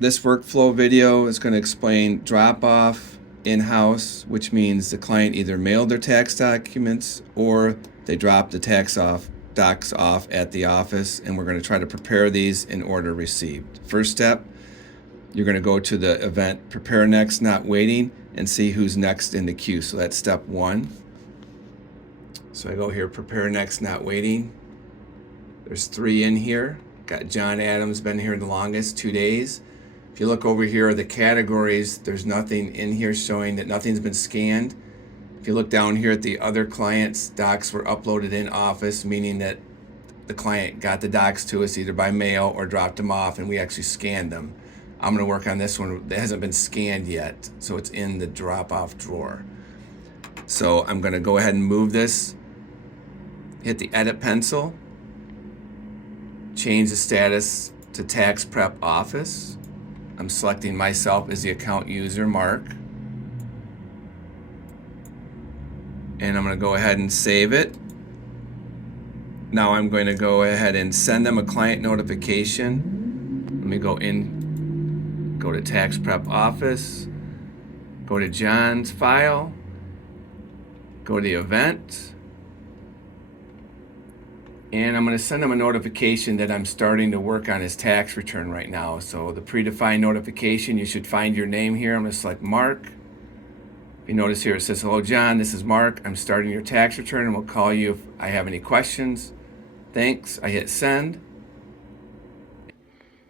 This workflow video is going to explain drop-off in-house, which means the client either mailed their tax documents or they dropped the docs off at the office, and we're going to try to prepare these in order received. First step, you're going to go to the event Prepare Next, Not Waiting, and see who's next in the queue. So that's step 1. So I go here, Prepare Next, Not Waiting. There's 3 in here. Got John Adams, been here the longest, 2 days. If you look over here, the categories, there's nothing in here showing that nothing's been scanned. If you look down here at the other clients, docs were uploaded in office, meaning that the client got the docs to us either by mail or dropped them off, and we actually scanned them. I'm going to work on this one that hasn't been scanned yet, so it's in the drop-off drawer. So I'm going to go ahead and move this, hit the edit pencil, change the status to Tax Prep Office. I'm selecting myself as the account user, Mark. And I'm going to go ahead and save it. Now I'm going to go ahead and send them a client notification. Let me go to Tax Prep Office, go to John's file, go to the event, and I'm going to send him a notification that I'm starting to work on his tax return right now. So the predefined notification, you should find your name here. I'm going to select Mark. If you notice here, it says, "Hello, John, this is Mark. I'm starting your tax return and we'll call you if I have any questions. Thanks." I hit send.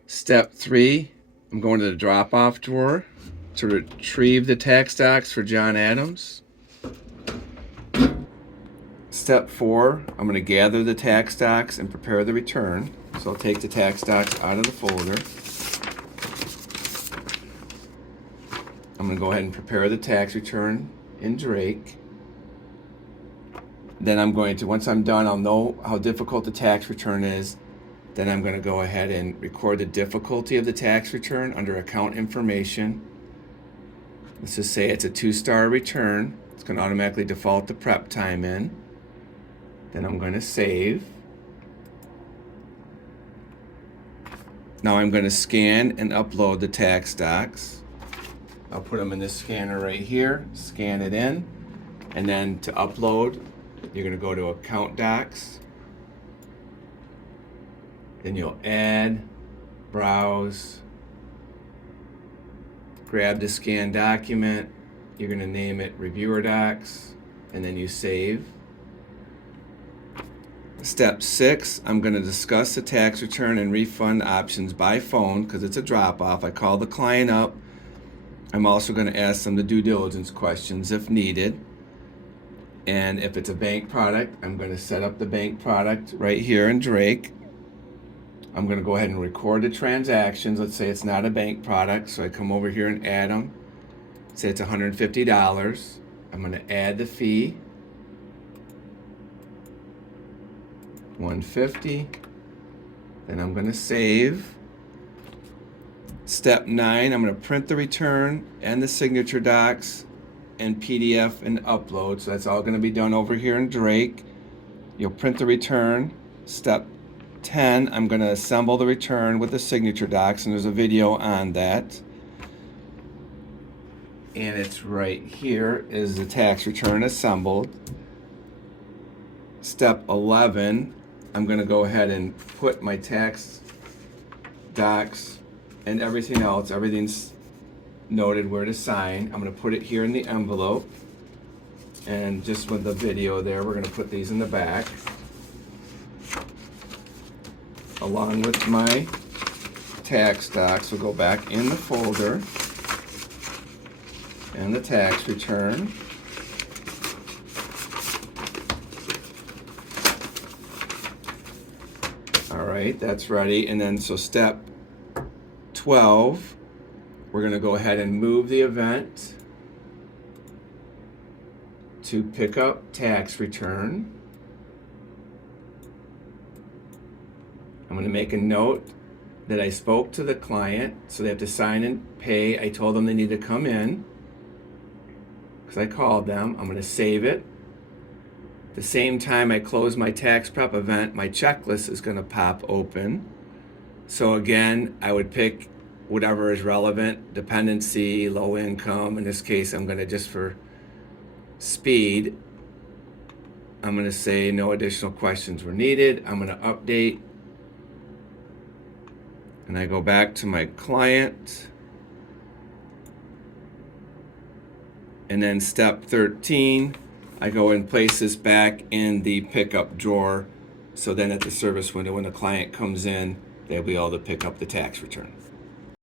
Step 3, I'm going to the drop-off drawer to retrieve the tax docs for John Adams. Step 4, I'm going to gather the tax docs and prepare the return. So I'll take the tax docs out of the folder. I'm going to go ahead and prepare the tax return in Drake. Then I'm going to, once I'm done, I'll know how difficult the tax return is. Then I'm going to go ahead and record the difficulty of the tax return under account information. Let's just say it's a 2-star return. It's going to automatically default the prep time in. Then I'm going to save. Now I'm going to scan and upload the tax docs. I'll put them in this scanner right here, scan it in, and then to upload, you're going to go to Account Docs. Then you'll add, browse, grab the scanned document. You're going to name it Reviewer Docs, and then you save. Step 6, I'm going to discuss the tax return and refund options by phone because it's a drop-off. I call the client up. I'm also going to ask them the due diligence questions if needed. And if it's a bank product, I'm going to set up the bank product right here in Drake. I'm going to go ahead and record the transactions. Let's say it's not a bank product, so I come over here and add them. Say it's $150. I'm going to add the fee. $150. Then I'm going to save. Step 9, I'm going to print the return and the signature docs and PDF and upload. So that's all going to be done over here in Drake. You'll print the return. Step 10, I'm going to assemble the return with the signature docs, and there's a video on that. And it's right here is the tax return assembled. Step 11, I'm going to go ahead and put my tax docs and everything else, everything's noted where to sign. I'm going to put it here in the envelope. And just with the video there, we're going to put these in the back. Along with my tax docs will go back in the folder. And the tax return. All right, that's ready. And then so step 12, we're going to go ahead and move the event to pick up tax return. I'm going to make a note that I spoke to the client, so they have to sign and pay. I told them they need to come in because I called them. I'm going to save it. At the same time I close my tax prep event, my checklist is going to pop open. So again, I would pick whatever is relevant, dependency, low income. In this case, I'm going to, just for speed, I'm going to say no additional questions were needed. I'm going to update. And I go back to my client. And then step 13, I go and place this back in the pickup drawer. So then at the service window, when the client comes in, they'll be able to pick up the tax return.